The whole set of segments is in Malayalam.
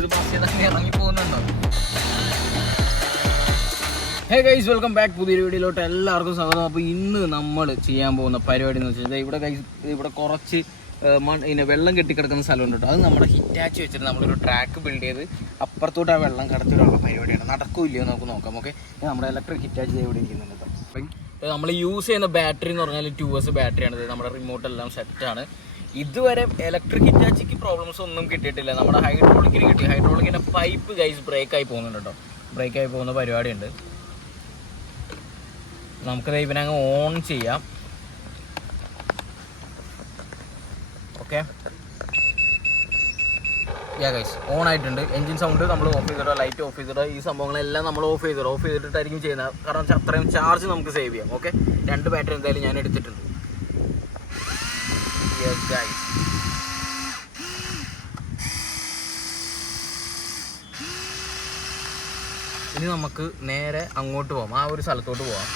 അങ്ങനെ ഇറങ്ങി പോകുന്നുണ്ടോ? ഹേ ഗൈസ് വെൽക്കം ബാക്ക് പുതിയൊരു വീഡിയോയിലോട്ട് എല്ലാവർക്കും സ്വാഗതം. അപ്പോൾ ഇന്ന് നമ്മൾ ചെയ്യാൻ പോകുന്ന പരിപാടി എന്ന് വെച്ചാൽ ഇവിടെ ഗൈസ് ഇവിടെ കുറച്ച് മൺ പിന്നെ വെള്ളം കെട്ടിക്കിടക്കുന്ന സ്ഥലമുണ്ട് കേട്ടോ അത് നമ്മുടെ ഹിറ്റാച്ച് വെച്ചിട്ട് നമ്മളൊരു ട്രാക്ക് ബിൽഡ് ചെയ്ത് അപ്പുറത്തോട്ട് ആ വെള്ളം കടത്തിവിടാനുള്ള പരിപാടിയാണ്. ഇല്ലയോ നമുക്ക് നോക്കാം ഓക്കെ നമ്മുടെ ഇലക്ട്രിക് ഹിറ്റാച്ച് ഇവിടെ ഇരിക്കുന്നുണ്ട് കേട്ടോ നമ്മൾ യൂസ് ചെയ്യുന്ന ബാറ്ററി എന്ന് പറഞ്ഞാൽ ടു എസ് ബാറ്ററിയാണ് ഇത് നമ്മുടെ റിമോട്ട് എല്ലാം സെറ്റാണ് ഇതുവരെ ഇലക്ട്രിക് ഹിറ്റാച്ചിക്ക് പ്രോബ്ലംസ് ഒന്നും കിട്ടിയിട്ടില്ല. നമ്മുടെ ഹൈഡ്രോളിക്കിന് കിട്ടി. ഹൈഡ്രോളിക്കിന്റെ പൈപ്പ് ഗൈസ് ബ്രേക്ക് ആയി പോകുന്നുണ്ട് കേട്ടോ. ബ്രേക്ക് ആയി പോകുന്ന പരിപാടിയുണ്ട്. നമുക്കത് ഇവനെ അങ്ങ് ഓൺ ചെയ്യാം. ഓക്കെ യാ ഗൈസ് ഓൺ ആയിട്ടുണ്ട്. എഞ്ചിൻ സൗണ്ട് നമ്മൾ ഓഫ് ചെയ്തിട്ടോ ലൈറ്റ് ഓഫ് ചെയ്തിട്ടോ ഈ സംഭവങ്ങളെല്ലാം നമ്മൾ ഓഫ് ചെയ്തിട്ടോ ഓഫ് ചെയ്തിട്ടായിരിക്കും ചെയ്യുന്നത്. കാരണം അത്രയും ചാർജ് നമുക്ക് സേവ് ചെയ്യാം. ഓക്കെ രണ്ട് ബാറ്ററി എന്തായാലും ഞാൻ എടുത്തിട്ടുണ്ട്. ഗൈസ് ഇനി നമുക്ക് നേരെ അങ്ങോട്ട് പോവാം. ആ ഒരു സ്ഥലത്തോട്ട് പോവാം.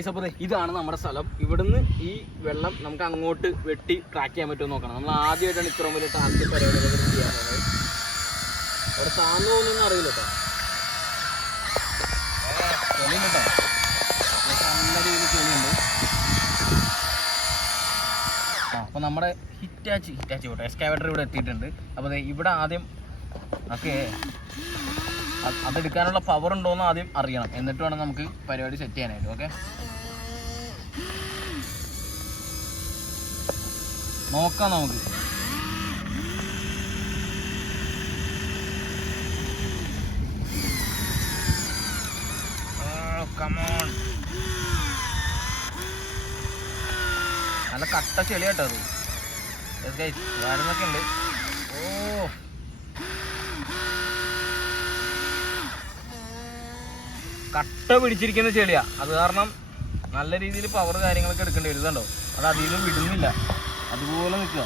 അപ്പൊ ഇതാണ് നമ്മുടെ സ്ഥലം. ഇവിടുന്ന് ഈ വെള്ളം നമുക്ക് അങ്ങോട്ട് വെട്ടി ട്രാക്ക് ചെയ്യാൻ പറ്റുമോ നോക്കണം. നമ്മൾ ആദ്യമായിട്ടാണ് ഇത്രയും വലിയ ടാസ്ക് പരിപാടികൾ ചെയ്യാൻ അറിയില്ല ആ അപ്പോൾ നമ്മുടെ ഹിറ്റാച്ചി ഹിറ്റാച്ചി പോട്ടെ എക്സ്കാവേറ്റർ ഇവിടെ എത്തിയിട്ടുണ്ട്. അപ്പോൾ ഇവിടെ ആദ്യം ഓക്കെ. അതെടുക്കാനുള്ള പവർ ഉണ്ടോ എന്ന് ആദ്യം അറിയണം. എന്നിട്ട് വേണം നമുക്ക് പരിപാടി സെറ്റ് ചെയ്യാനായിട്ട് ഓക്കെ നോക്കാം നമുക്ക്. കമോൺ നല്ല കട്ട ചെളിയാട്ടോ അത്. വരുന്നൊക്കെ ഉണ്ട് ഓ കട്ട പിടിച്ചിരിക്കുന്ന ചെളിയാ. അത് കാരണം നല്ല രീതിയിൽ പവർ കാര്യങ്ങളൊക്കെ എടുക്കേണ്ടി വരും. ഇതുണ്ടോ? അത് അധികം വിടുന്നില്ല. അതുപോലെ നിൽക്കുക.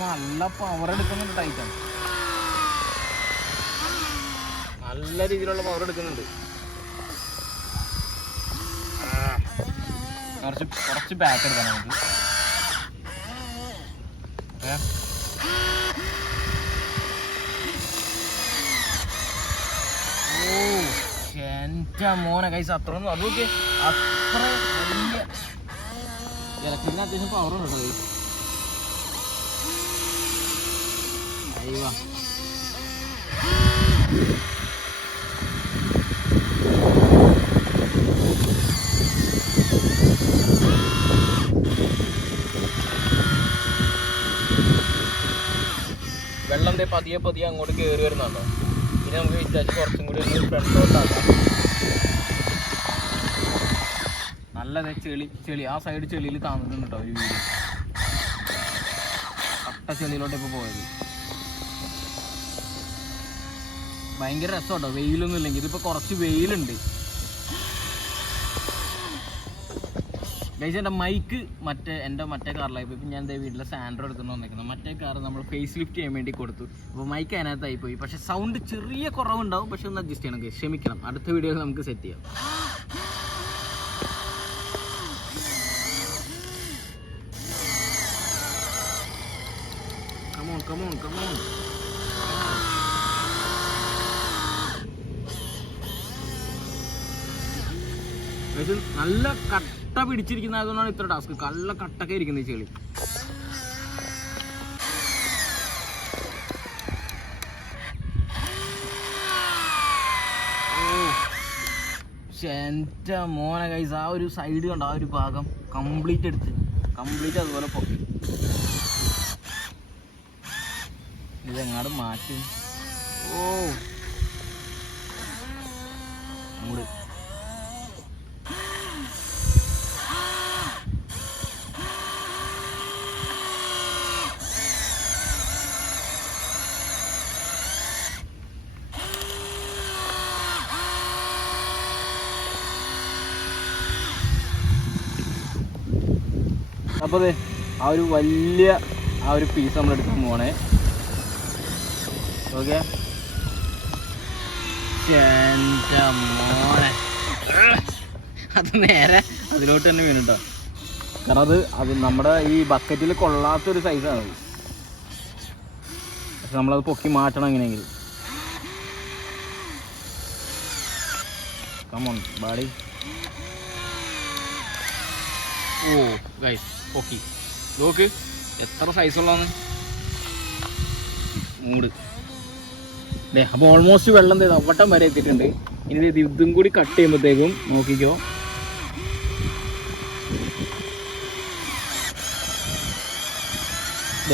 നല്ല പവർ എടുക്കുന്നുണ്ട് ടൈറ്റാണ് നല്ല രീതിയിലുള്ള പവർ എടുക്കുന്നുണ്ട്. കുറച്ച് കുറച്ച് ബാക്ക് എടുക്കണം നമുക്ക്. ഓ മോനെ കൈസ് അത്ര ഒന്നും അത് നോക്കി അത്ര വലിയ ഇലക്ട്രിക്കിന് അത്യാവശ്യം പവർ ഉണ്ട് കേട്ടോ. അയ്യോ വെള്ളം ദേ പതിയെ പതിയെ അങ്ങോട്ട് കയറി വരുന്നുണ്ടോ? ഇനി നമുക്ക് വിചാരിച്ച് കുറച്ചും കൂടി ഒന്ന് ഫ്രണ്ടിലോട്ടാക്കാം നല്ല ചെളി ചെളി. ആ സൈഡ് ചെളിയിൽ കേട്ടോ ഒരു വീട്. അട്ട ചെളിയിലോട്ട് ഇപ്പോൾ പോയത്. ഭയങ്കര രസം കേട്ടോ വെയിലൊന്നും ഇല്ലെങ്കിൽ ഇതിപ്പോ കുറച്ച് വെയിലുണ്ട്. ഗൈസ് എന്റെ മൈക്ക് മറ്റേ എന്റെ മറ്റേ കാറിലായി പോയി. ഞാൻ ദേ വീട്ടിലെ സാൻഡ്രോ എടുക്കുന്നു വന്നേക്കുന്നത് മറ്റേ കാർ നമ്മൾ ഫേസ് ലിഫ്റ്റ് ചെയ്യാൻ വേണ്ടി കൊടുത്തു. അപ്പോൾ മൈക്ക് അതിനകത്തായി പോയി. പക്ഷേ സൗണ്ട് ചെറിയ കുറവുണ്ടാവും. പക്ഷെ ഒന്ന് അഡ്ജസ്റ്റ് ചെയ്യണം. ക്ഷമിക്കണം. അടുത്ത വീഡിയോയിൽ നമുക്ക് സെറ്റ് ചെയ്യാം. കമോൺ കമോൺ കമോൺ നല്ല കട്ട പിടിച്ചിരിക്കുന്ന ആയതുകൊണ്ടാണ് ഇത്ര ടാസ്ക്. കള്ള കട്ടൊക്കെ ഇരിക്കുന്നത് ചെളി. എന്റെ മോനെ കൈസ് ആ ഒരു സൈഡ് കണ്ട? ആ ഒരു ഭാഗം കംപ്ലീറ്റ് എടുത്ത്. കംപ്ലീറ്റ് അതുപോലെ പൊക്കി ഇതെങ്ങാട് മാറ്റി. ഓ. അങ്ങോട്ട്. അപ്പോൾ ആ ഒരു വലിയ ആ ഒരു പീസ് നമ്മൾ എടുക്കാൻ പോണേ. ഓക്കെ? അത് നേരെ അതിലോട്ട് തന്നെ വീണുട്ടോ കാരണം അത് അത് നമ്മുടെ ഈ ബക്കറ്റിൽ കൊള്ളാത്തൊരു സൈസാണ് അത്. പക്ഷെ നമ്മളത് പൊക്കി മാറ്റണം എങ്ങനെയെങ്കിലും. കമോൺ ബാഡി ഓ ഗൈസ് പൊക്കി. നോക്ക് എത്ര സൈസ് ഉള്ളതാണ്? മൂട്. അല്ലേ അപ്പോൾ ഓൾമോസ്റ്റ് വെള്ളം തേത് അവട്ടം വരെ എത്തിയിട്ടുണ്ട്. ഇനി ഇത് കൂടി കട്ട് ചെയ്യുമ്പോഴത്തേക്കും നോക്കിക്കോ.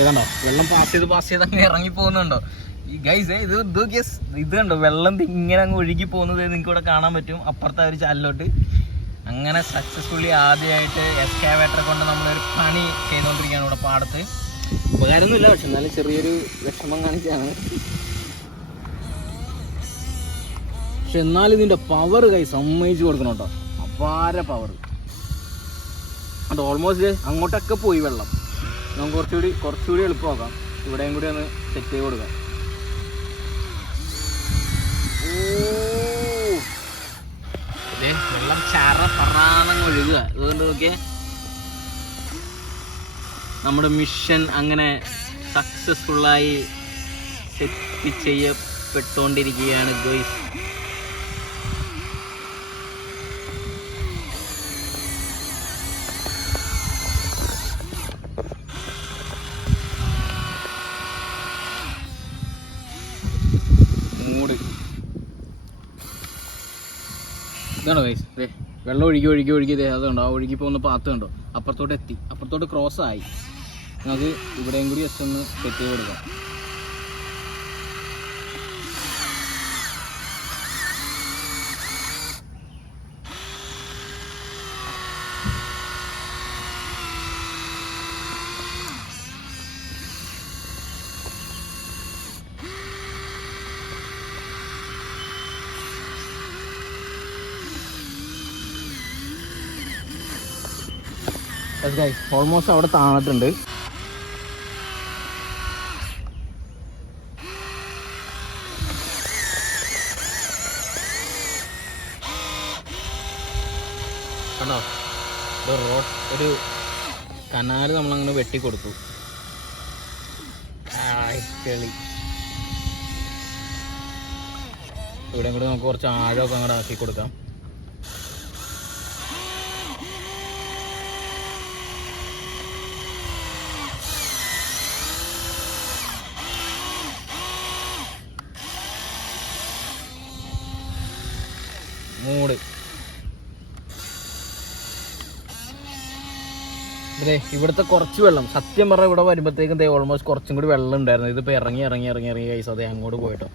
കണ്ടോ? വെള്ളം പാസ് ചെയ്ത് പാസ് ചെയ്ത് അങ്ങനെ ഇറങ്ങി പോകുന്നുണ്ടോ? ഈ ഗൈസ് ഇത് ഇത് ഇത് കണ്ടോ? വെള്ളം ഇങ്ങനെ അങ്ങ് ഒഴുകി പോകുന്നത് നിങ്ങൾക്ക് ഇവിടെ കാണാൻ പറ്റും. അപ്പുറത്തെ ഒരു ചാലിലോട്ട് അങ്ങനെ സക്സസ്ഫുള്ളി ആദ്യമായിട്ട് എക്സ്കാവേറ്റർ കൊണ്ട് നമ്മളൊരു പണി ചെയ്തുകൊണ്ടിരിക്കുകയാണ് ഇവിടെ പാടത്ത്. ഉപകാരമൊന്നുമില്ല പക്ഷെ എന്നാലും ചെറിയൊരു വിഷമം കാണിച്ചാണ് പക്ഷെ എന്നാലും ഇതിന്റെ പവർ കൈ സമ്മതിച്ചു കൊടുക്കണം കേട്ടോ. അപാര പവർ അത് ഓൾമോസ്റ്റ് അങ്ങോട്ടൊക്കെ പോയി വെള്ളം. നമുക്ക് കുറച്ചുകൂടി കുറച്ചുകൂടി എളുപ്പമാക്കാം ഇവിടെയും കൂടി ഒന്ന് സെറ്റ് ചെയ്ത് കൊടുക്കാം. ഓ. വെള്ളം ചറ പറന്നങ്ങ് ഒഴുകുക. അതുകൊണ്ട് നോക്കിയേ. നമ്മുടെ മിഷൻ അങ്ങനെ സക്സസ്ഫുള്ളായി സെറ്റ് ചെയ്യപ്പെട്ടുകൊണ്ടിരിക്കുകയാണ് ഗോയ്സ് മൂട് ഇതാണോ ഗൈസ് അതെ വെള്ളം ഒഴുകി ഒഴുകി ഒഴുകി ദേ അതുണ്ടോ? ആ ഒഴുകി പോകുന്ന പാത്ത് കണ്ടോ? അപ്പുറത്തോട്ട് എത്തി. അപ്പുറത്തോട്ട് ക്രോസ് ആയി. നമുക്ക് ഇവിടെയും കൂടി ജസ്റ്റ് ഒന്ന് സെറ്റ് ചെയ്ത് കൊടുക്കാം. ഓൾമോസ്റ്റ് അവിടെ താണിട്ടുണ്ട് ഒരു റോഡ് ഒരു കനാല് നമ്മളങ്ങനെ വെട്ടി കൊടുത്തു. ആയ്, ചെളി ഇവിടെ കൂടെ നമുക്ക് കുറച്ച് ആഴമൊക്കെ അങ്ങോട്ട് ആക്കി കൊടുക്കാം മൂട് ഇതേ ഇവിടുത്തെ കുറച്ച് വെള്ളം. സത്യം പറഞ്ഞാൽ ഇവിടെ വരുമ്പോഴത്തേക്കും ദേ ഓൾമോസ്റ്റ് കുറച്ചും കൂടി വെള്ളം ഉണ്ടായിരുന്നു. ഇതിപ്പോൾ ഇറങ്ങി ഇറങ്ങി ഇറങ്ങി ഇറങ്ങി കൈസ് അതേ അങ്ങോട്ട് പോയിട്ടോ.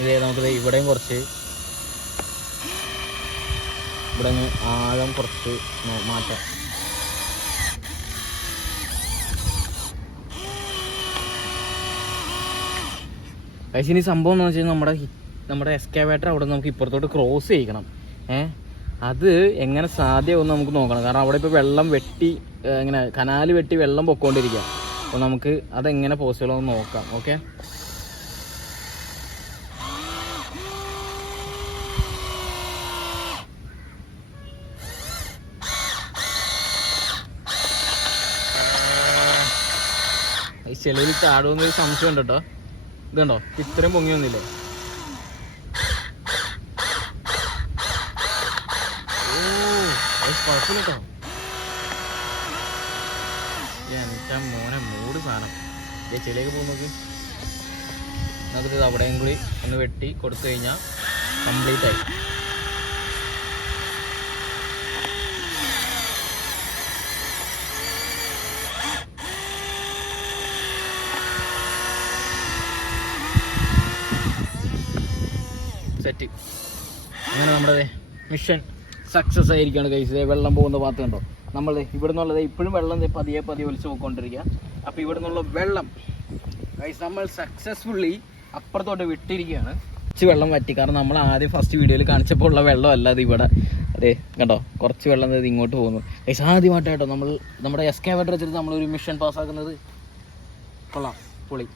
ഇതേ നമുക്ക് ഇവിടെയും കുറച്ച് ഇവിടെ ആഴം കുറച്ച് മാറ്റാം. പക്ഷേ ഇനി സംഭവം എന്ന് വെച്ചാൽ നമ്മുടെ നമ്മുടെ എക്സ്കാവേറ്റർ അവിടെ നമുക്ക് ഇപ്പുറത്തോട്ട് ക്രോസ് ചെയ്യിക്കണം. ഏഹ് അത് എങ്ങനെ സാധ്യമാവും നമുക്ക് നോക്കണം. കാരണം അവിടെ ഇപ്പോൾ വെള്ളം വെട്ടി ഇങ്ങനെ കനാൽ വെട്ടി വെള്ളം പൊക്കോണ്ടിരിക്കുക അപ്പോൾ നമുക്ക് അതെങ്ങനെ പോസിബിൾ എന്ന് നോക്കാം ഓക്കെ ചെളിയിൽ ഒരു സംശയം ഉണ്ട് കേട്ടോ ഇതുണ്ടോ ഇത്രയും പൊങ്ങി വന്നില്ലേ? ഓ കുഴപ്പമില്ല കേട്ടോ എന്റെ മോനെ മൂട് സാധനം. ഇതേ ചെളിയൊക്കെ പോകും നോക്ക്. നമുക്കിത് അവിടെയും കൂടി ഒന്ന് വെട്ടി കൊടുത്തു കഴിഞ്ഞാൽ കംപ്ലീറ്റ് ആയി. സെറ്റ് അങ്ങനെ നമ്മുടെ മിഷൻ സക്സസ് ആയിരിക്കുകയാണ് കൈസ് വെള്ളം പോകുന്ന ഭാഗത്ത് കണ്ടോ? നമ്മൾ ഇവിടെ നിന്നുള്ളത് ഇപ്പോഴും വെള്ളം പതിയെ പതിയെ ഒലിച്ച് പോയിക്കൊണ്ടിരിക്കുക അപ്പോൾ ഇവിടെ നിന്നുള്ള വെള്ളം ഗൈസ് നമ്മൾ സക്സസ്ഫുള്ളി അപ്പുറത്തോട്ട് വിട്ടിരിക്കുകയാണ് കുറച്ച് വെള്ളം വറ്റി. കാരണം നമ്മൾ ആദ്യം ഫസ്റ്റ് വീഡിയോയിൽ കാണിച്ചപ്പോൾ ഉള്ള വെള്ളമല്ല അത് ഇവിടെ. അതെ കണ്ടോ? കുറച്ച് വെള്ളം ഇത് ഇങ്ങോട്ട് പോകുന്നു. ഗൈസ് ആദ്യമായിട്ടാട്ടോ നമ്മൾ നമ്മുടെ എസ്കാവേറ്റർ വെച്ചിട്ട് നമ്മളൊരു മിഷൻ പാസ്സാക്കുന്നത് കൊള്ളാം. പൊളി.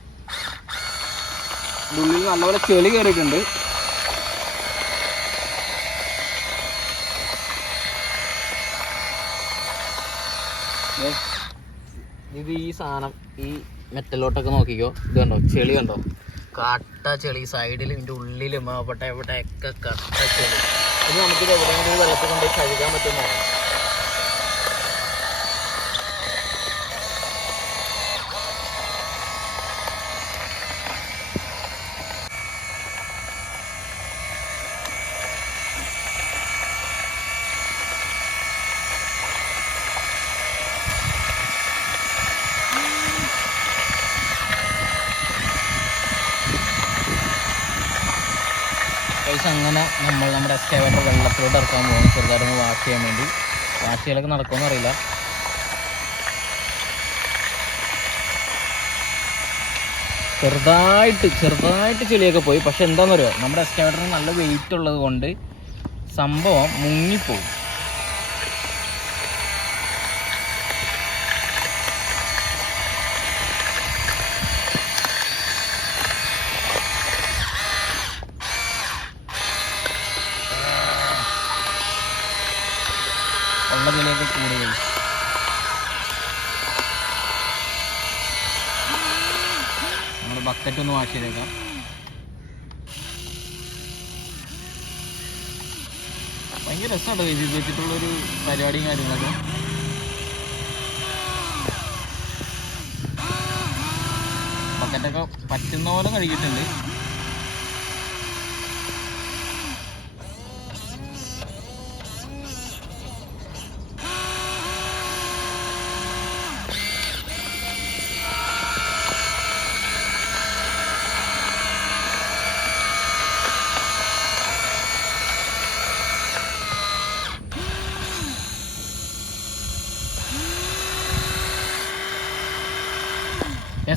ഉള്ളിൽ നല്ലപോലെ ചെളി കയറിയിട്ടുണ്ട് ദേ, ഇത് ഈ സാധനം ഈ മെറ്റലോട്ടൊക്കെ നോക്കിക്കോ. ഇത് കണ്ടോ? ചെളി കണ്ടോ? കട്ട ചെളി. സൈഡിലും ഇതിന്റെ ഉള്ളിലും അവിടെ എവിടെയൊക്കെ കട്ട ചെളി. ഇത് നമുക്കിത് എവിടെയെങ്കിലും വെള്ളത്തിൽ കൊണ്ടുപോയി കഴുകാൻ പറ്റുന്നതാണ് ഗൈസ് അങ്ങനെ നമ്മൾ നമ്മുടെ എക്സ്കേവേറ്റർ വെള്ളത്തിലോട്ട് ഇറക്കാൻ പോകുന്നു. ചെറുതായിട്ടൊന്ന് വാഷ് ചെയ്യാൻ വേണ്ടി. വാഷ് ചെയ്യലൊക്കെ നടക്കുമെന്ന് അറിയില്ല. ചെറുതായിട്ട് ചെറുതായിട്ട് ചെളിയൊക്കെ പോയി. പക്ഷെ എന്താണെന്നറിയോ നമ്മുടെ എക്സ്കേവേറ്ററിന് നല്ല വെയിറ്റ് ഉള്ളത് കൊണ്ട് സംഭവം മുങ്ങിപ്പോവും ഉള്ള കൂടുകയും കൂടി നമ്മുടെ ബക്കറ്റ് ഒന്ന് വാഷ് ചെയ്തേക്കാം. ഭയങ്കര രസമാണ് ഇത് വെച്ചിട്ടുള്ളൊരു പരിപാടിയും കാര്യങ്ങളൊക്കെ. ബക്കറ്റൊക്കെ പറ്റുന്ന പോലെ കഴുകിയിട്ടുണ്ട്.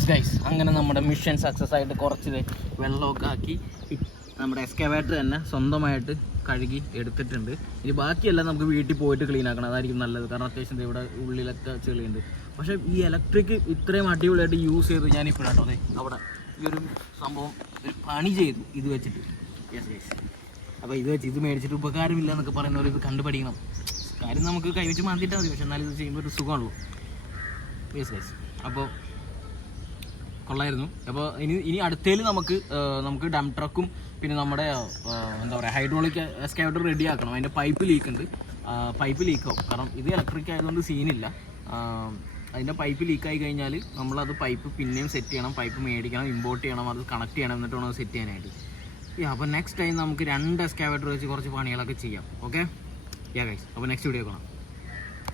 യെസ് ഗൈസ് അങ്ങനെ നമ്മുടെ മിഷൻ സക്സസ് ആയിട്ട് കുറച്ച് വെള്ളമൊക്കെ ആക്കി നമ്മുടെ എക്സ്കവേറ്റർ തന്നെ സ്വന്തമായിട്ട് കഴുകി എടുത്തിട്ടുണ്ട്. ഇനി ബാക്കിയെല്ലാം നമുക്ക് വീട്ടിൽ പോയിട്ട് ക്ലീൻ ആക്കണം. അതായിരിക്കും നല്ലത്. കാരണം അത്യാവശ്യം ഇവിടെ ഉള്ളിലൊക്കെ ചെളിയുണ്ട്. പക്ഷേ ഈ ഇലക്ട്രിക് ഇത്രയും അടിപൊളിയായിട്ട് യൂസ് ചെയ്ത് ഞാൻ ഇപ്പോഴാട്ടോ അതെ അവിടെ ഈ ഒരു സംഭവം ഒരു പണി ചെയ്തു. ഇത് വെച്ചിട്ട്. യെസ് ഗൈസ് അപ്പോൾ ഇത് വെച്ച് ഇത് മേടിച്ചിട്ട് ഉപകാരമില്ല എന്നൊക്കെ പറയുന്നവർ ഇത് കണ്ടുപഠിക്കണം കാര്യം നമുക്ക് കൈവച്ച് മാറ്റിയിട്ടാൽ മതി. പക്ഷെ എന്നാലും ഇത് ചെയ്യുമ്പോൾ ഒരു സുഖമുള്ളൂ യെസ് ഗൈസ് അപ്പോൾ കൊള്ളായിരുന്നു. അപ്പോൾ ഇനി ഇനി അടുത്തേൽ നമുക്ക് നമുക്ക് ഡം ട്രക്കും പിന്നെ നമ്മുടെ എന്താ പറയുക ഹൈഡ്രോളിക് എസ്കാവേറ്റർ റെഡി ആക്കണം. അതിന്റെ പൈപ്പ് ലീക്ക് ഉണ്ട്. പൈപ്പ് ലീക്കാവും കാരണം ഇത് ഇലക്ട്രിക് ആയതുകൊണ്ട് സീനില്ല അതിന്റെ പൈപ്പ് ലീക്കായി കഴിഞ്ഞാൽ നമ്മളത് പൈപ്പ് പിന്നെയും സെറ്റ് ചെയ്യണം. പൈപ്പ് മേടിക്കണം ഇമ്പോർട്ട് ചെയ്യണം അത് കണക്ട് ചെയ്യണം എന്നിട്ട് വേണം സെറ്റ് ചെയ്യാനായിട്ട്. യാ അപ്പോൾ നെക്സ്റ്റ് ടൈം നമുക്ക് രണ്ട് എസ്കാവേറ്റർ വെച്ച് കുറച്ച് പണികളൊക്കെ ചെയ്യാം. ഓക്കെ യാ ഗൈസ് അപ്പോൾ നെക്സ്റ്റ് വീഡിയോ കാണാം.